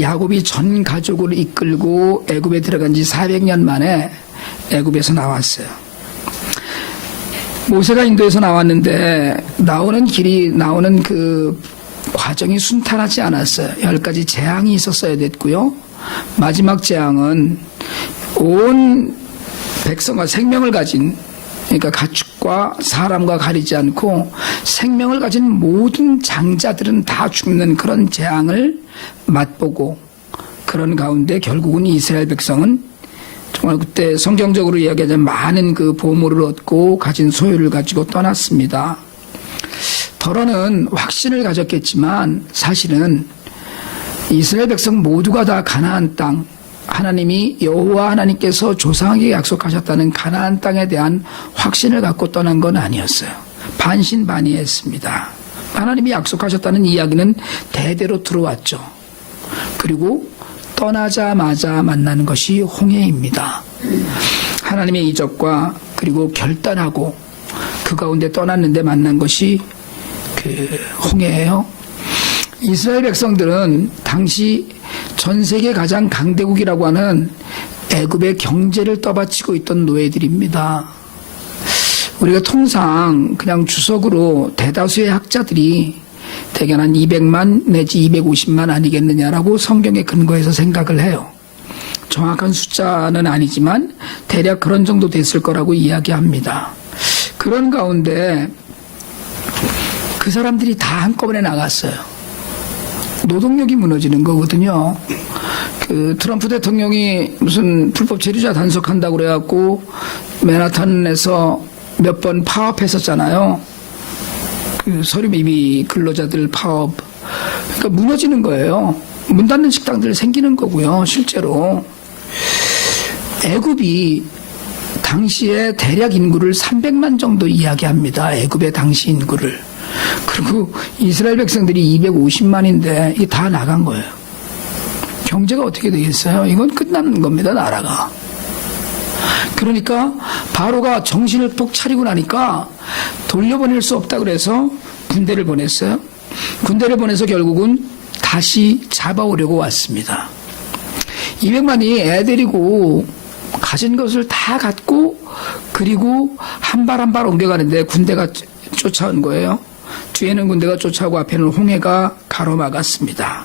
야곱이 전 가족을 이끌고 애굽에 들어간 지 400년 만에 애굽에서 나왔어요. 모세가 인도에서 나왔는데 나오는 그 과정이 순탄하지 않았어요. 10가지 재앙이 있었어야 됐고요. 마지막 재앙은 온 백성과 생명을 가진, 그러니까 가축과 사람과 가리지 않고 생명을 가진 모든 장자들은 다 죽는 그런 재앙을 맛보고, 그런 가운데 결국은 이스라엘 백성은 정말 그때 성경적으로 이야기하자면 많은 그 보물을 얻고 가진 소유를 가지고 떠났습니다. 더러는 확신을 가졌겠지만 사실은 이스라엘 백성 모두가 다 가나안 땅, 하나님이 여호와 하나님께서 조상에게 약속하셨다는 가나안 땅에 대한 확신을 갖고 떠난 건 아니었어요. 반신반의했습니다. 하나님이 약속하셨다는 이야기는 대대로 들어왔죠. 그리고 떠나자마자 만나는 것이 홍해입니다. 하나님의 이적과 그리고 결단하고 그 가운데 떠났는데 만난 것이 그 홍해예요. 이스라엘 백성들은 당시 전 세계 가장 강대국이라고 하는 애굽의 경제를 떠받치고 있던 노예들입니다. 우리가 통상 그냥 주석으로 대다수의 학자들이 대략 한 200만 내지 250만 아니겠느냐라고 성경에 근거해서 생각을 해요. 정확한 숫자는 아니지만 대략 그런 정도 됐을 거라고 이야기합니다. 그런 가운데 그 사람들이 다 한꺼번에 나갔어요. 노동력이 무너지는 거거든요. 그 트럼프 대통령이 무슨 불법 체류자 단속한다고 그래갖고 맨하탄에서 몇 번 파업했었잖아요. 그 서류미비 근로자들 파업. 그러니까 무너지는 거예요. 문 닫는 식당들 생기는 거고요. 실제로 애굽이 당시에 대략 인구를 300만 정도 이야기합니다. 애굽의 당시 인구를. 그리고 이스라엘 백성들이 250만인데 이게 다 나간 거예요. 경제가 어떻게 되겠어요? 이건 끝나는 겁니다, 나라가. 그러니까 바로가 정신을 톡 차리고 나니까 돌려보낼 수 없다 그래서 군대를 보냈어요. 군대를 보내서 결국은 다시 잡아오려고 왔습니다. 200만이 애 데리고 가진 것을 다 갖고 그리고 한 발 한 발 옮겨가는데 군대가 쫓아온 거예요. 뒤에는 군대가 쫓아오고 앞에는 홍해가 가로막았습니다.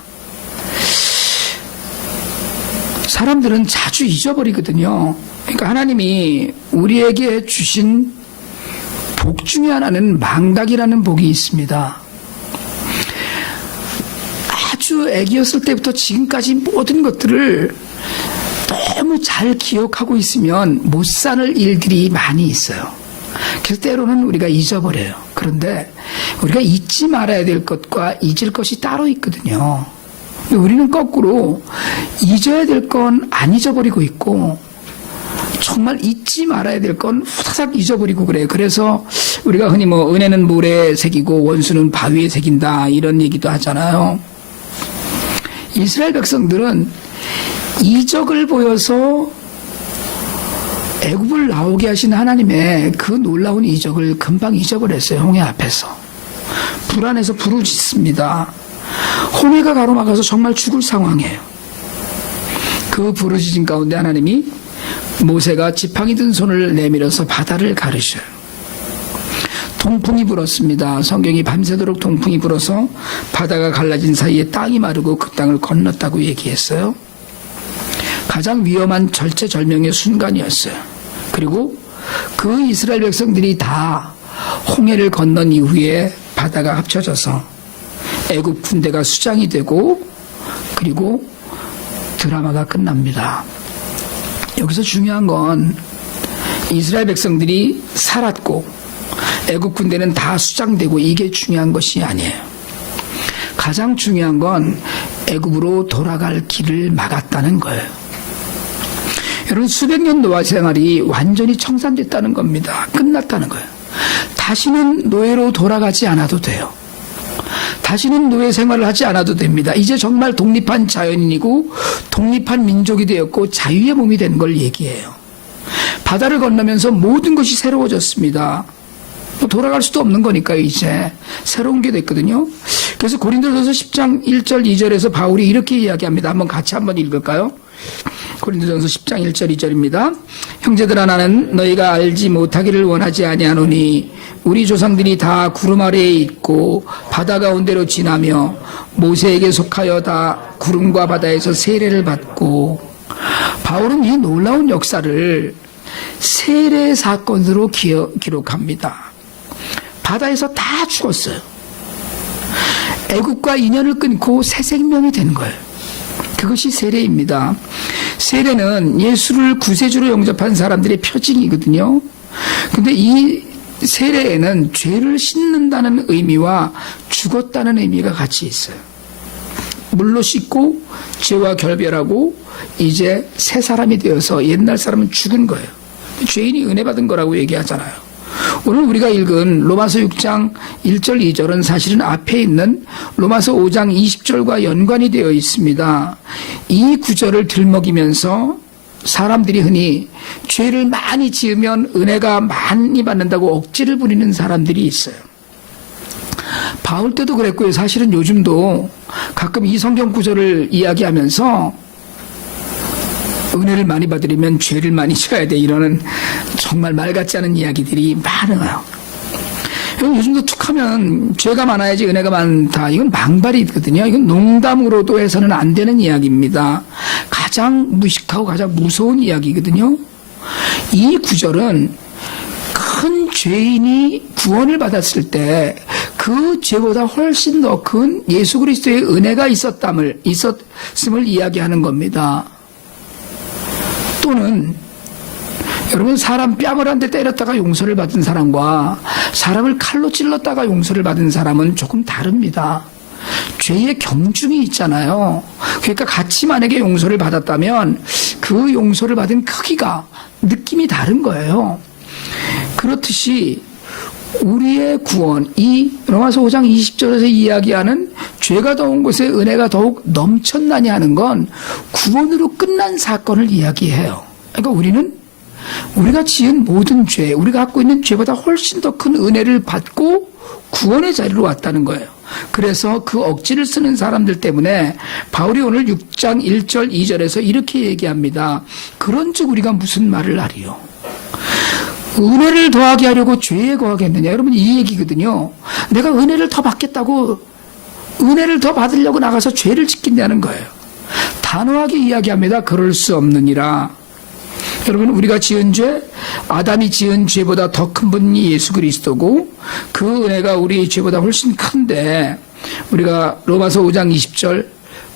사람들은 자주 잊어버리거든요. 그러니까 하나님이 우리에게 주신 복 중에 하나는 망각이라는 복이 있습니다. 아주 애기였을 때부터 지금까지 모든 것들을 너무 잘 기억하고 있으면 못 사는 일들이 많이 있어요. 그래서 때로는 우리가 잊어버려요. 그런데 우리가 잊지 말아야 될 것과 잊을 것이 따로 있거든요. 근데 우리는 거꾸로 잊어야 될 건 안 잊어버리고 있고 정말 잊지 말아야 될 건 후다닥 잊어버리고 그래요. 그래서 우리가 흔히 뭐 은혜는 물에 새기고 원수는 바위에 새긴다 이런 얘기도 하잖아요. 이스라엘 백성들은 이적을 보여서 애굽을 나오게 하신 하나님의 그 놀라운 이적을 금방 잊어버렸어요. 홍해 앞에서. 불안해서 부르짖습니다. 홍해가 가로막아서 정말 죽을 상황이에요. 그 부르짖음 가운데 하나님이 모세가 지팡이 든 손을 내밀어서 바다를 가르셔요. 동풍이 불었습니다. 성경이 밤새도록 동풍이 불어서 바다가 갈라진 사이에 땅이 마르고 그 땅을 건넜다고 얘기했어요. 가장 위험한 절체절명의 순간이었어요. 그리고 그 이스라엘 백성들이 다 홍해를 건넌 이후에 바다가 합쳐져서 애굽 군대가 수장이 되고 그리고 드라마가 끝납니다. 여기서 중요한 건 이스라엘 백성들이 살았고 애굽 군대는 다 수장되고 이게 중요한 것이 아니에요. 가장 중요한 건 애굽으로 돌아갈 길을 막았다는 거예요. 여러분 수백 년 노예 생활이 완전히 청산됐다는 겁니다. 끝났다는 거예요. 다시는 노예로 돌아가지 않아도 돼요. 다시는 노예 생활을 하지 않아도 됩니다. 이제 정말 독립한 자연인이고 독립한 민족이 되었고 자유의 몸이 된 걸 얘기해요. 바다를 건너면서 모든 것이 새로워졌습니다. 돌아갈 수도 없는 거니까요. 이제 새로운 게 됐거든요. 그래서 고린도전서 10장 1절 2절에서 바울이 이렇게 이야기합니다. 한번 같이 한번 읽을까요? 고린도전서 10장 1절 2절입니다. 형제들아, 나는 너희가 알지 못하기를 원하지 아니하노니 우리 조상들이 다 구름 아래에 있고 바다 가운데로 지나며 모세에게 속하여 다 구름과 바다에서 세례를 받고. 바울은 이 놀라운 역사를 세례 사건으로 기록합니다. 바다에서 다 죽었어요. 애국과 인연을 끊고 새 생명이 된 거예요. 그것이 세례입니다. 세례는 예수를 구세주로 영접한 사람들의 표징이거든요. 근데 이 세례에는 죄를 씻는다는 의미와 죽었다는 의미가 같이 있어요. 물로 씻고 죄와 결별하고 이제 새 사람이 되어서 옛날 사람은 죽은 거예요. 죄인이 은혜 받은 거라고 얘기하잖아요. 오늘 우리가 읽은 로마서 6장 1절 2절은 사실은 앞에 있는 로마서 5장 20절과 연관이 되어 있습니다. 이 구절을 들먹이면서 사람들이 흔히 죄를 많이 지으면 은혜가 많이 받는다고 억지를 부리는 사람들이 있어요. 바울 때도 그랬고요. 사실은 요즘도 가끔 이 성경 구절을 이야기하면서 은혜를 많이 받으려면 죄를 많이 져야 돼, 이러는 정말 말 같지 않은 이야기들이 많아요. 요즘도 툭하면 죄가 많아야지 은혜가 많다, 이건 망발이거든요. 이건 농담으로도 해서는 안 되는 이야기입니다. 가장 무식하고 가장 무서운 이야기거든요. 이 구절은 큰 죄인이 구원을 받았을 때 그 죄보다 훨씬 더 큰 예수 그리스도의 은혜가 있었음을 이야기하는 겁니다. 또는 여러분, 사람 뺨을 한 대 때렸다가 용서를 받은 사람과 사람을 칼로 찔렀다가 용서를 받은 사람은 조금 다릅니다. 죄의 경중이 있잖아요. 그러니까 같이 만약에 용서를 받았다면 그 용서를 받은 크기가, 느낌이 다른 거예요. 그렇듯이 우리의 구원, 이 로마서 5장 20절에서 이야기하는 죄가 더운 곳에 은혜가 더욱 넘쳤나니 하는 건 구원으로 끝난 사건을 이야기해요. 그러니까 우리가 지은 모든 죄, 우리가 갖고 있는 죄보다 훨씬 더 큰 은혜를 받고 구원의 자리로 왔다는 거예요. 그래서 그 억지를 쓰는 사람들 때문에 바울이 오늘 6장 1절 2절에서 이렇게 얘기합니다. 그런즉 우리가 무슨 말을 하리요? 은혜를 더하게 하려고 죄에 거하겠느냐? 여러분, 이 얘기거든요. 내가 은혜를 더 받겠다고 은혜를 더 받으려고 나가서 죄를 짓겠냐는 거예요. 단호하게 이야기합니다. 그럴 수 없느니라. 여러분, 우리가 지은 죄, 아담이 지은 죄보다 더 큰 분이 예수 그리스도고 그 은혜가 우리의 죄보다 훨씬 큰데 우리가 로마서 5장 20절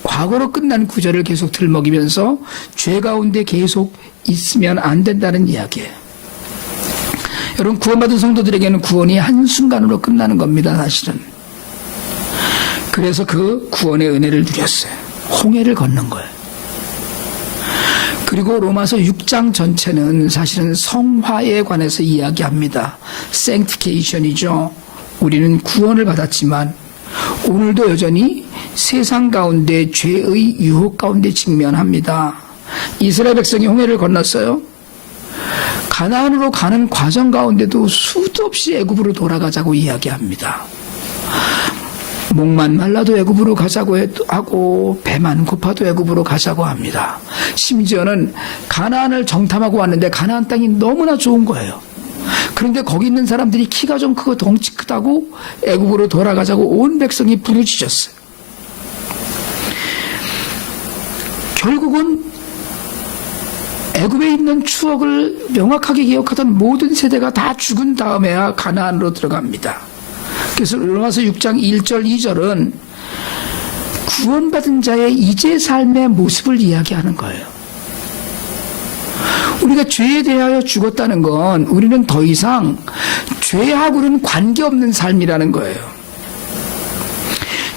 과거로 끝난 구절을 계속 들먹이면서 죄 가운데 계속 있으면 안 된다는 이야기예요. 여러분, 구원받은 성도들에게는 구원이 한순간으로 끝나는 겁니다, 사실은. 그래서 그 구원의 은혜를 누렸어요. 홍해를 건넌 거예요. 그리고 로마서 6장 전체는 사실은 성화에 관해서 이야기합니다. sanctification이죠. 우리는 구원을 받았지만 오늘도 여전히 세상 가운데 죄의 유혹 가운데 직면합니다. 이스라엘 백성이 홍해를 건넜어요. 가나안으로 가는 과정 가운데도 수도 없이 애굽으로 돌아가자고 이야기합니다. 목만 말라도 애굽으로 가자고 하고 배만 고파도 애굽으로 가자고 합니다. 심지어는 가나안을 정탐하고 왔는데 가나안 땅이 너무나 좋은 거예요. 그런데 거기 있는 사람들이 키가 좀 크고 덩치 크다고 애굽으로 돌아가자고 온 백성이 부르짖었어요. 결국은 애굽에 있는 추억을 명확하게 기억하던 모든 세대가 다 죽은 다음에야 가나안으로 들어갑니다. 그래서 로마서 6장 1절 2절은 구원받은 자의 이제 삶의 모습을 이야기하는 거예요. 우리가 죄에 대하여 죽었다는 건 우리는 더 이상 죄하고는 관계없는 삶이라는 거예요.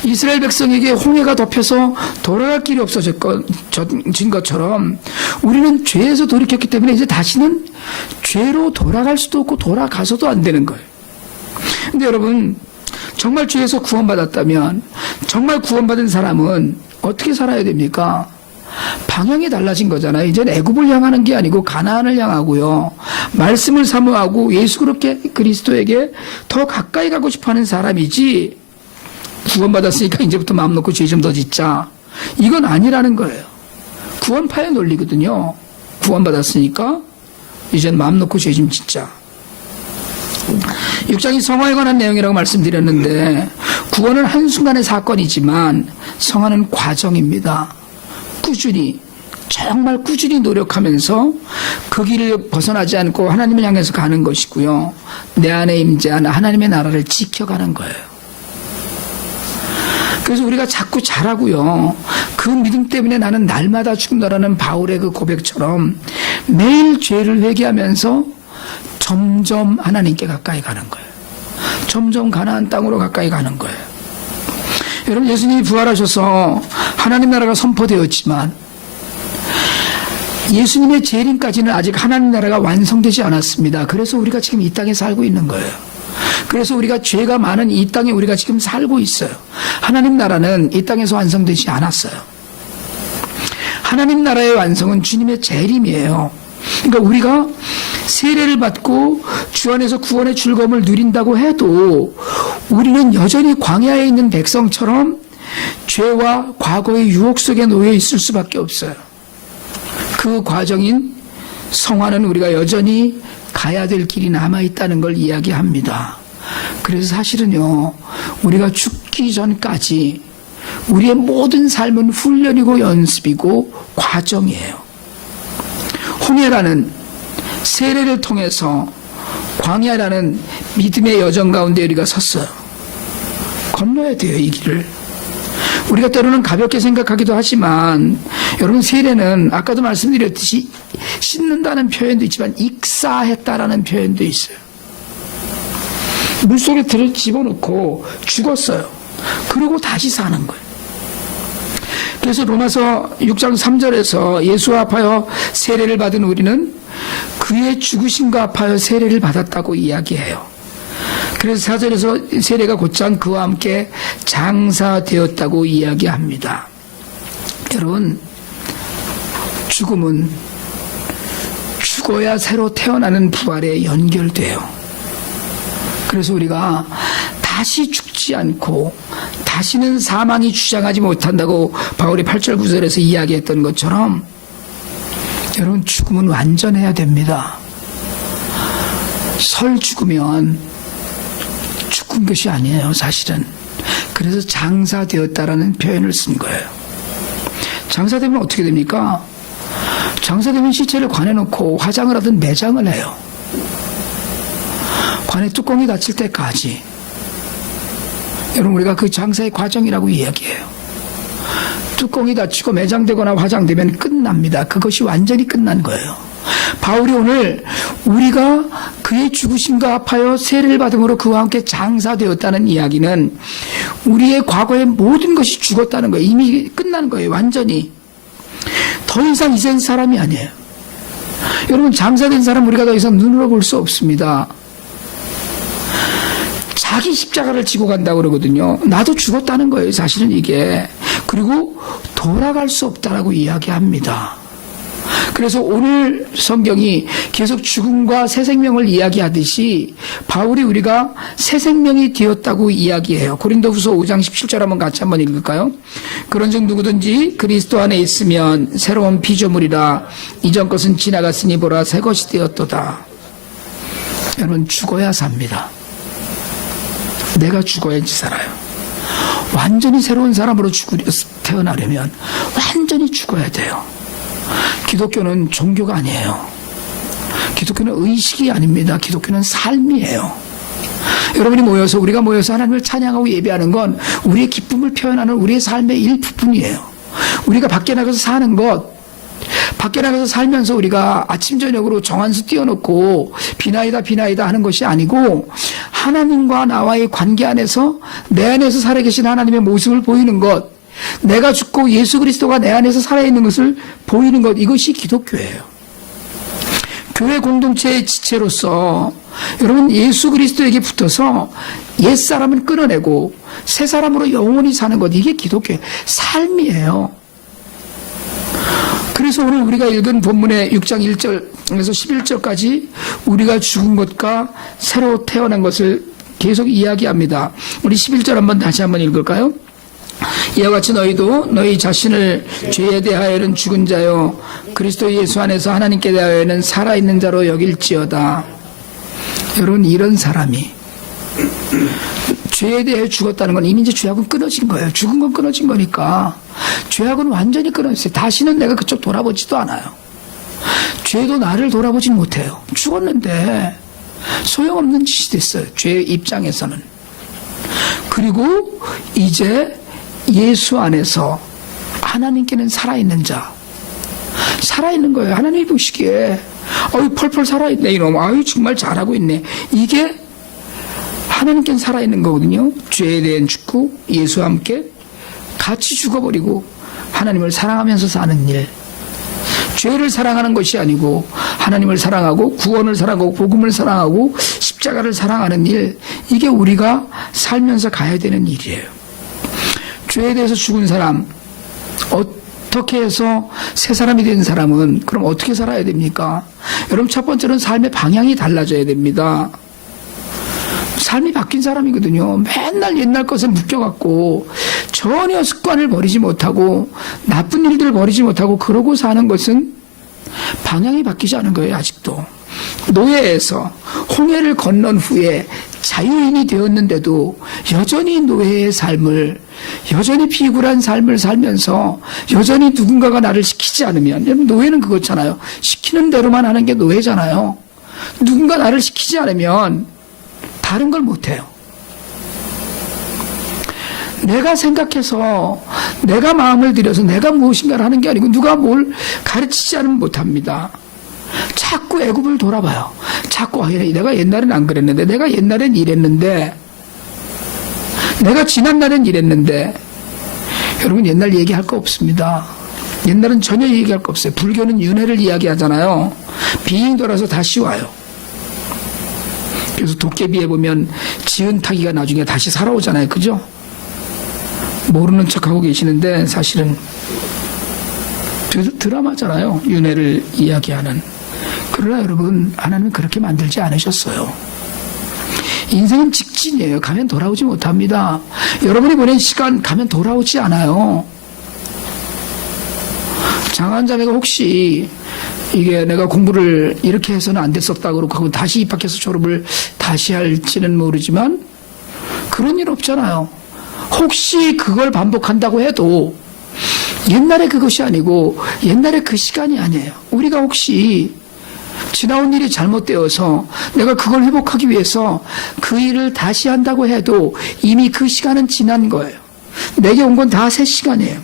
이스라엘 백성에게 홍해가 덮여서 돌아갈 길이 없어진 것처럼 우리는 죄에서 돌이켰기 때문에 이제 다시는 죄로 돌아갈 수도 없고 돌아가서도 안 되는 거예요. 근데 여러분, 정말 죄에서 구원받았다면, 정말 구원받은 사람은 어떻게 살아야 됩니까? 방향이 달라진 거잖아요. 이제는 애굽을 향하는 게 아니고 가나안을 향하고요. 말씀을 사모하고 예수 그리스도에게 더 가까이 가고 싶어하는 사람이지, 구원받았으니까 이제부터 마음 놓고 죄 좀 더 짓자. 이건 아니라는 거예요. 구원파의 논리거든요. 구원받았으니까 이젠 마음 놓고 죄 좀 짓자. 6장이 성화에 관한 내용이라고 말씀드렸는데 구원은 한순간의 사건이지만 성화는 과정입니다. 꾸준히 정말 꾸준히 노력하면서 그 길을 벗어나지 않고 하나님을 향해서 가는 것이고요. 내 안에 임재하는 하나님의 나라를 지켜가는 거예요. 그래서 우리가 자꾸 잘하고요. 그 믿음 때문에 나는 날마다 죽는다라는 바울의 그 고백처럼 매일 죄를 회개하면서 점점 하나님께 가까이 가는 거예요. 점점 가나안 땅으로 가까이 가는 거예요. 여러분, 예수님이 부활하셔서 하나님 나라가 선포되었지만 예수님의 재림까지는 아직 하나님 나라가 완성되지 않았습니다. 그래서 우리가 지금 이 땅에 살고 있는 거예요. 그래서 우리가 죄가 많은 이 땅에 우리가 지금 살고 있어요. 하나님 나라는 이 땅에서 완성되지 않았어요. 하나님 나라의 완성은 주님의 재림이에요. 그러니까 우리가 세례를 받고 주 안에서 구원의 즐거움을 누린다고 해도 우리는 여전히 광야에 있는 백성처럼 죄와 과거의 유혹 속에 놓여 있을 수밖에 없어요. 그 과정인 성화는 우리가 여전히 가야 될 길이 남아있다는 걸 이야기합니다. 그래서 사실은요, 우리가 죽기 전까지 우리의 모든 삶은 훈련이고 연습이고 과정이에요. 홍해라는 세례를 통해서 광야라는 믿음의 여정 가운데 우리가 섰어요. 건너야 돼요, 이 길을. 우리가 때로는 가볍게 생각하기도 하지만 여러분, 세례는 아까도 말씀드렸듯이 씻는다는 표현도 있지만 익사했다라는 표현도 있어요. 물속에 들을 집어넣고 죽었어요. 그러고 다시 사는 거예요. 그래서 로마서 6장 3절에서 예수와 합하여 세례를 받은 우리는 그의 죽으심과 합하여 세례를 받았다고 이야기해요. 그래서 4절에서 세례가 곧장 그와 함께 장사되었다고 이야기합니다. 여러분, 죽음은 죽어야 새로 태어나는 부활에 연결돼요. 그래서 우리가 다시 죽지 않고 다시는 사망이 주장하지 못한다고 바울이 8절 9절에서 이야기했던 것처럼 여러분, 죽음은 완전해야 됩니다. 설 죽으면 죽은 것이 아니에요, 사실은. 그래서 장사되었다라는 표현을 쓴 거예요. 장사되면 어떻게 됩니까? 장사되면 시체를 관에 넣고 화장을 하든 매장을 해요. 관에 뚜껑이 닫힐 때까지. 여러분, 우리가 그 장사의 과정이라고 이야기해요. 뚜껑이 닫히고 매장되거나 화장되면 끝납니다. 그것이 완전히 끝난 거예요. 바울이 오늘 우리가 그의 죽으심과 합하여 세례를 받음으로 그와 함께 장사되었다는 이야기는 우리의 과거의 모든 것이 죽었다는 거예요. 이미 끝난 거예요. 완전히. 더 이상 이젠 사람이 아니에요. 여러분, 장사된 사람 우리가 더 이상 눈으로 볼 수 없습니다. 자기 십자가를 지고 간다고 그러거든요. 나도 죽었다는 거예요, 사실은 이게. 그리고 돌아갈 수 없다라고 이야기합니다. 그래서 오늘 성경이 계속 죽음과 새 생명을 이야기하듯이 바울이 우리가 새 생명이 되었다고 이야기해요. 고린도후서 5장 17절 한번 읽을까요? 그런즉 누구든지 그리스도 안에 있으면 새로운 피조물이라 이전 것은 지나갔으니 보라 새 것이 되었도다. 여러분, 죽어야 삽니다. 내가 죽어야지 살아요. 완전히 새로운 사람으로 태어나려면 완전히 죽어야 돼요. 기독교는 종교가 아니에요. 기독교는 의식이 아닙니다. 기독교는 삶이에요. 여러분이 모여서, 우리가 모여서 하나님을 찬양하고 예배하는 건 우리의 기쁨을 표현하는 우리의 삶의 일부분이에요. 우리가 밖에 나가서 사는 것, 밖에 나가서 살면서 우리가 아침 저녁으로 정한수 띄워놓고 비나이다 하는 것이 아니고 하나님과 나와의 관계 안에서 내 안에서 살아계신 하나님의 모습을 보이는 것, 내가 죽고 예수 그리스도가 내 안에서 살아있는 것을 보이는 것, 이것이 기독교예요. 교회 공동체의 지체로서 여러분, 예수 그리스도에게 붙어서 옛사람은 끊어내고 새 사람으로 영원히 사는 것, 이게 기독교의 삶이에요. 그래서 오늘 우리가 읽은 본문의 6장 1절에서 11절까지 우리가 죽은 것과 새로 태어난 것을 계속 이야기합니다. 우리 11절 한번 다시 한번 읽을까요? 이와 같이 너희도 너희 자신을 죄에 대하여는 죽은 자요 그리스도 예수 안에서 하나님께 대하여는 살아있는 자로 여길지어다. 여러분, 이런 사람이 죄에 대해 죽었다는 건 이미 이제 죄악은 끊어진 거예요. 죽은 건 끊어진 거니까 죄악은 완전히 끊어졌어요. 다시는 내가 그쪽 돌아보지도 않아요. 죄도 나를 돌아보지 못해요. 죽었는데 소용없는 짓이 됐어요. 죄의 입장에서는. 그리고 이제 예수 안에서 하나님께는 살아있는 자, 살아있는 거예요. 하나님이 보시기에 어이 펄펄 살아있네 이놈, 아유 정말 잘하고 있네. 이게 하나님께는 살아있는 거거든요. 죄에 대한 죽고 예수와 함께 같이 죽어버리고 하나님을 사랑하면서 사는 일. 죄를 사랑하는 것이 아니고 하나님을 사랑하고 구원을 사랑하고 복음을 사랑하고 십자가를 사랑하는 일, 이게 우리가 살면서 가야 되는 일이에요. 죄에 대해서 죽은 사람, 어떻게 해서 새 사람이 된 사람은 그럼 어떻게 살아야 됩니까? 여러분, 첫 번째는 삶의 방향이 달라져야 됩니다. 삶이 바뀐 사람이거든요. 맨날 옛날 것에 묶여갖고 전혀 습관을 버리지 못하고 나쁜 일들을 버리지 못하고 그러고 사는 것은 방향이 바뀌지 않은 거예요. 아직도 노예에서 홍해를 건넌 후에 자유인이 되었는데도 여전히 노예의 삶을, 여전히 비굴한 삶을 살면서 여전히 누군가가 나를 시키지 않으면, 여러분, 노예는 그거잖아요. 시키는 대로만 하는 게 노예잖아요. 누군가 나를 시키지 않으면 다른 걸 못해요. 내가 생각해서 내가 마음을 들여서 내가 무엇인가를 하는 게 아니고 누가 뭘 가르치지 않으면 못합니다. 자꾸 애굽을 돌아봐요. 자꾸 내가 옛날엔 안 그랬는데, 내가 옛날엔 이랬는데, 내가 지난날엔 이랬는데. 여러분, 옛날 얘기할 거 없습니다. 옛날은 전혀 얘기할 거 없어요. 불교는 윤회를 이야기하잖아요. 빙 돌아서 다시 와요. 그래서 도깨비에 보면 지은타기가 나중에 다시 살아오잖아요. 그죠? 모르는 척하고 계시는데 사실은 드라마잖아요. 윤회를 이야기하는. 그러나 여러분, 하나님은 그렇게 만들지 않으셨어요. 인생은 직진이에요. 가면 돌아오지 못합니다. 여러분이 보낸 시간 가면 돌아오지 않아요. 장한자매가 혹시 이게 내가 공부를 이렇게 해서는 안 됐었다 그러고 하고 다시 입학해서 졸업을 다시 할지는 모르지만 그런 일 없잖아요. 혹시 그걸 반복한다고 해도 옛날에 그것이 아니고 옛날에 그 시간이 아니에요. 우리가 혹시 지나온 일이 잘못되어서 내가 그걸 회복하기 위해서 그 일을 다시 한다고 해도 이미 그 시간은 지난 거예요. 내게 온 건 다 새 시간이에요.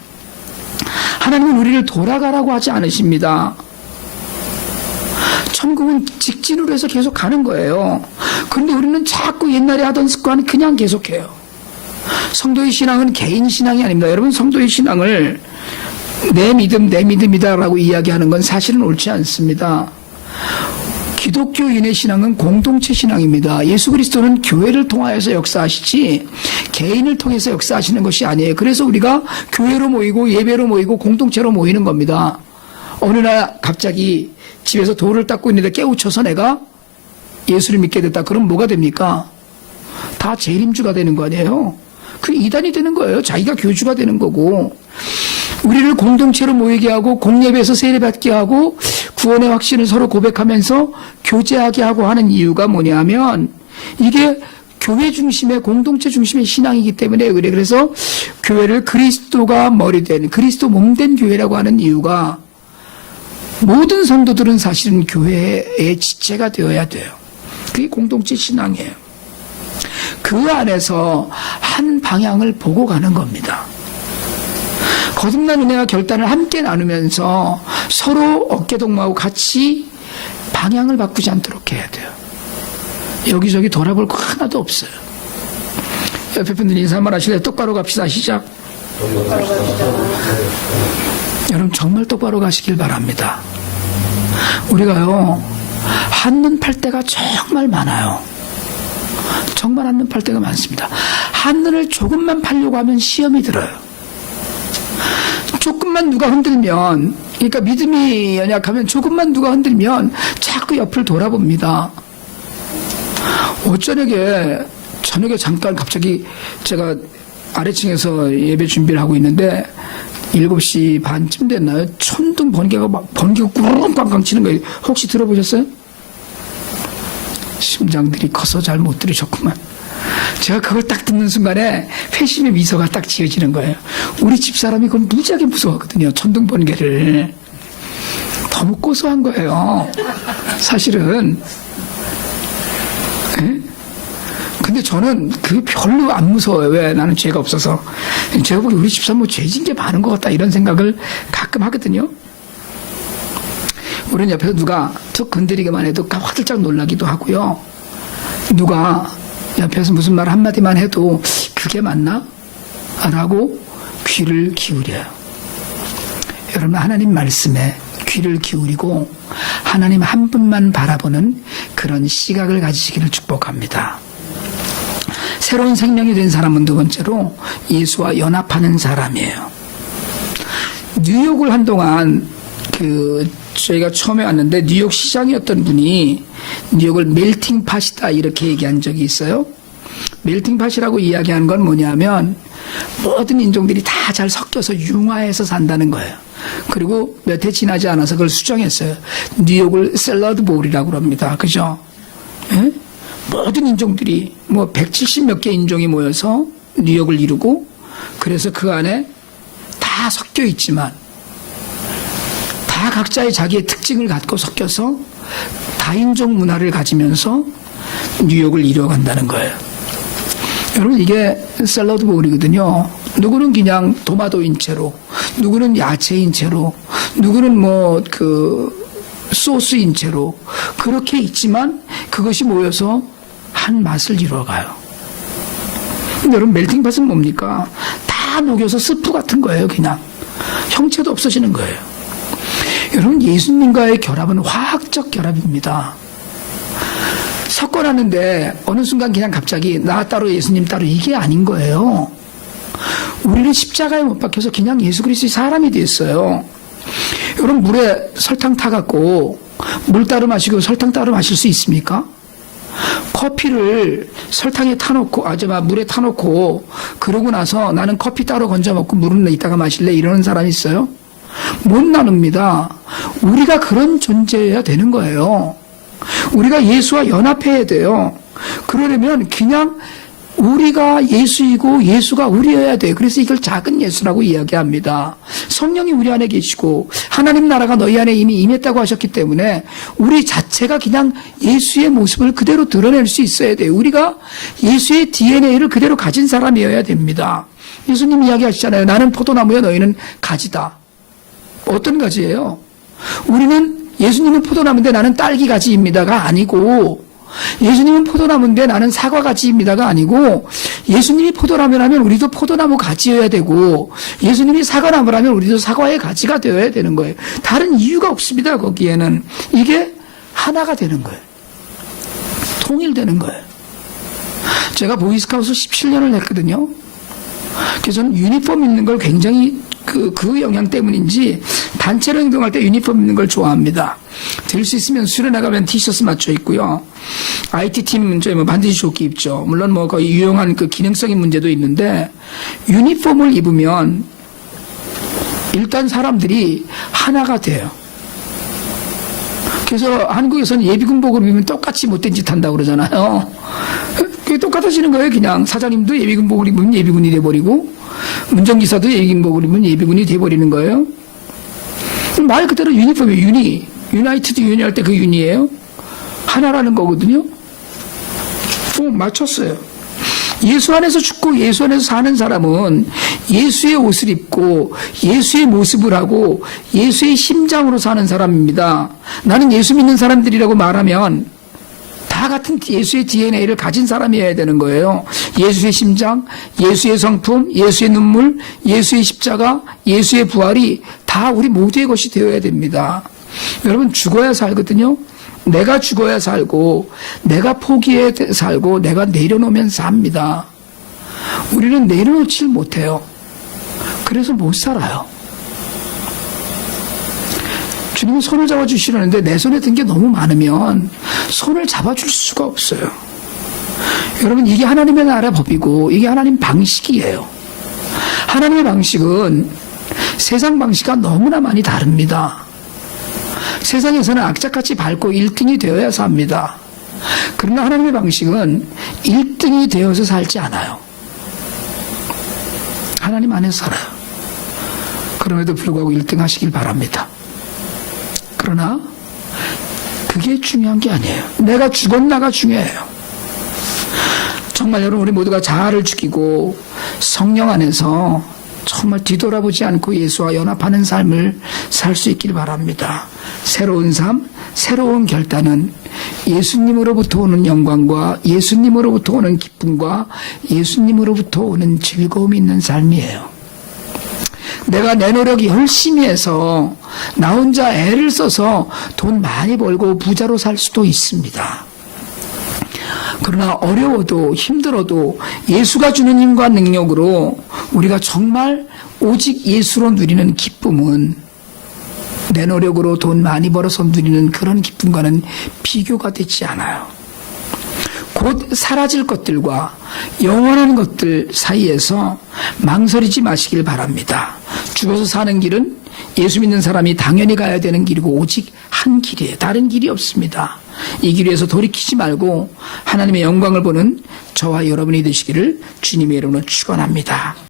하나님은 우리를 돌아가라고 하지 않으십니다. 천국은 직진으로 해서 계속 가는 거예요. 그런데 우리는 자꾸 옛날에 하던 습관을 그냥 계속해요. 성도의 신앙은 개인 신앙이 아닙니다. 여러분, 성도의 신앙을 내 믿음이다라고 이야기하는 건 사실은 옳지 않습니다. 기독교인의 신앙은 공동체 신앙입니다. 예수 그리스도는 교회를 통하여서 역사하시지 개인을 통해서 역사하시는 것이 아니에요. 그래서 우리가 교회로 모이고 예배로 모이고 공동체로 모이는 겁니다. 어느 날 갑자기 집에서 돌을 닦고 있는데 깨우쳐서 내가 예수를 믿게 됐다. 그럼 뭐가 됩니까? 다 재림주가 되는 거 아니에요? 그 이단이 되는 거예요. 자기가 교주가 되는 거고. 우리를 공동체로 모이게 하고 공예배에서 세례받게 하고 구원의 확신을 서로 고백하면서 교제하게 하고 하는 이유가 뭐냐면 이게 교회 중심의 공동체 중심의 신앙이기 때문에 그래. 그래서 교회를 그리스도가 머리된 그리스도 몸된 교회라고 하는 이유가 모든 성도들은 사실은 교회의 지체가 되어야 돼요. 그게 공동체 신앙이에요. 그 안에서 한 방향을 보고 가는 겁니다. 거듭난 은혜와 결단을 함께 나누면서 서로 어깨동무하고 같이 방향을 바꾸지 않도록 해야 돼요. 여기저기 돌아볼 거 하나도 없어요. 옆에 분들 인사 한번 하실래요? 똑바로 갑시다. 시작. 여러분, 정말 똑바로 가시길 바랍니다. 우리가요, 한눈 팔 때가 정말 많아요. 정말 한눈 팔 때가 많습니다. 한눈을 조금만 팔려고 하면 시험이 들어요. 조금만 누가 흔들면, 그러니까 믿음이 연약하면 조금만 누가 흔들면 자꾸 옆을 돌아봅니다. 어쩌냐게 저녁에 잠깐 갑자기 제가 아래층에서 예배 준비를 하고 있는데 7시 반쯤 됐나요? 천둥 번개가 꾸르륵 꽝꽝 치는 거예요. 혹시 들어보셨어요? 심장들이 커서 잘 못 들으셨구만. 제가 그걸 딱 듣는 순간에 회심의 미소가 딱 지어지는 거예요. 우리 집사람이 그걸 무지하게 무서워하거든요. 천둥 번개를. 너무 고소한 거예요. 사실은. 에? 근데 저는 그게 별로 안 무서워요. 왜? 나는 죄가 없어서. 제가 보기 우리 집사람 뭐 죄진 게 많은 것 같다 이런 생각을 가끔 하거든요. 우리는 옆에서 누가 툭 건드리기만 해도 화들짝 놀라기도 하고요. 누가 옆에서 무슨 말 한마디만 해도 그게 맞나? 라고 귀를 기울여요. 여러분, 하나님 말씀에 귀를 기울이고 하나님 한 분만 바라보는 그런 시각을 가지시기를 축복합니다. 새로운 생명이 된 사람은 두 번째로 예수와 연합하는 사람이에요. 뉴욕을 한동안 저희가 처음에 왔는데 뉴욕 시장이었던 분이 뉴욕을 멜팅팟이다 이렇게 얘기한 적이 있어요. 멜팅팟이라고 이야기하는 건 뭐냐면 모든 인종들이 다 잘 섞여서 융화해서 산다는 거예요. 그리고 몇 해 지나지 않아서 그걸 수정했어요. 뉴욕을 샐러드 볼이라고 합니다. 그죠? 예? 모든 인종들이 170 몇 개 인종이 모여서 뉴욕을 이루고 그래서 그 안에 다 섞여 있지만 다 각자의 자기의 특징을 갖고 섞여서 다인종 문화를 가지면서 뉴욕을 이루어간다는 거예요. 여러분, 이게 샐러드 볼이거든요. 누구는 그냥 토마토인 채로, 누구는 야채인 채로, 누구는 소스인 채로 그렇게 있지만 그것이 모여서 한 맛을 이루어가요. 근데 여러분, 멜팅팟은 뭡니까? 다 녹여서 스프 같은 거예요. 그냥 형체도 없어지는 거예요. 여러분, 예수님과의 결합은 화학적 결합입니다. 섞어놨는데 어느 순간 그냥 갑자기 나 따로 예수님 따로 이게 아닌 거예요. 우리는 십자가에 못 박혀서 그냥 예수 그리스도의 사람이 됐어요. 여러분, 물에 설탕 타갖고 물 따로 마시고 설탕 따로 마실 수 있습니까? 커피를 설탕에 타놓고 물에 타놓고 그러고 나서 나는 커피 따로 건져 먹고 물은 이따가 마실래 이러는 사람이 있어요? 못 나눕니다. 우리가 그런 존재여야 되는 거예요. 우리가 예수와 연합해야 돼요. 그러려면 그냥 우리가 예수이고 예수가 우리여야 돼요. 그래서 이걸 작은 예수라고 이야기합니다. 성령이 우리 안에 계시고 하나님 나라가 너희 안에 이미 임했다고 하셨기 때문에 우리 자체가 그냥 예수의 모습을 그대로 드러낼 수 있어야 돼요. 우리가 예수의 DNA를 그대로 가진 사람이어야 됩니다. 예수님 이야기하시잖아요. 나는 포도나무여 너희는 가지다. 어떤 가지예요? 우리는 예수님은 포도나무인데 나는 딸기 가지입니다가 아니고, 예수님은 포도나무인데 나는 사과 가지입니다가 아니고, 예수님이 포도나무라면 우리도 포도나무 가지여야 되고, 예수님이 사과나무라면 우리도 사과의 가지가 되어야 되는 거예요. 다른 이유가 없습니다. 거기에는 이게 하나가 되는 거예요. 통일되는 거예요. 제가 보이스카우트 17년을 했거든요. 그래서 저는 유니폼 입는 걸 굉장히 그 영향 때문인지 단체로 행동할 때 유니폼 입는 걸 좋아합니다. 될 수 있으면 수련회 나가면 티셔츠 맞춰 입고요. IT팀 저희 반드시 조끼 입죠. 물론 거의 유용한 기능적인 문제도 있는데 유니폼을 입으면 일단 사람들이 하나가 돼요. 그래서 한국에서는 예비군복을 입으면 똑같이 못된 짓 한다고 그러잖아요. 그게 똑같아지는 거예요. 그냥 사장님도 예비군복을 입으면 예비군이 돼버리고 운전기사도 예비군복을 입으면 예비군이 돼버리는 거예요. 말 그대로 유니폼이에요. 유나이티드 유니 할 때 그 유니예요. 하나라는 거거든요. 맞췄어요. 예수 안에서 죽고 예수 안에서 사는 사람은 예수의 옷을 입고 예수의 모습을 하고 예수의 심장으로 사는 사람입니다. 나는 예수 믿는 사람들이라고 말하면 다 같은 예수의 DNA를 가진 사람이어야 되는 거예요. 예수의 심장, 예수의 성품, 예수의 눈물, 예수의 십자가, 예수의 부활이 다 우리 모두의 것이 되어야 됩니다. 여러분, 죽어야 살거든요. 내가 죽어야 살고 내가 포기해 살고 내가 내려놓으면 삽니다. 우리는 내려놓질 못해요. 그래서 못 살아요. 주님은 손을 잡아주시려는데 내 손에 든 게 너무 많으면 손을 잡아줄 수가 없어요. 여러분, 이게 하나님의 나라 법이고 이게 하나님 방식이에요. 하나님의 방식은 세상 방식과 너무나 많이 다릅니다. 세상에서는 악착같이 밟고 1등이 되어야 삽니다. 그러나 하나님의 방식은 1등이 되어서 살지 않아요. 하나님 안에서 살아요. 그럼에도 불구하고 1등 하시길 바랍니다. 그러나 그게 중요한 게 아니에요. 내가 죽었나가 중요해요. 정말 여러분, 우리 모두가 자아를 죽이고 성령 안에서 정말 뒤돌아보지 않고 예수와 연합하는 삶을 살 수 있길 바랍니다. 새로운 삶, 새로운 결단은 예수님으로부터 오는 영광과 예수님으로부터 오는 기쁨과 예수님으로부터 오는 즐거움이 있는 삶이에요. 내가 내 노력 열심히 해서 나 혼자 애를 써서 돈 많이 벌고 부자로 살 수도 있습니다. 그러나 어려워도 힘들어도 예수가 주는 힘과 능력으로 우리가 정말 오직 예수로 누리는 기쁨은 내 노력으로 돈 많이 벌어서 누리는 그런 기쁨과는 비교가 되지 않아요. 곧 사라질 것들과 영원한 것들 사이에서 망설이지 마시길 바랍니다. 죽어서 사는 길은 예수 믿는 사람이 당연히 가야 되는 길이고 오직 한 길이에요. 다른 길이 없습니다. 이 길 위에서 돌이키지 말고 하나님의 영광을 보는 저와 여러분이 되시기를 주님의 이름으로 축원합니다.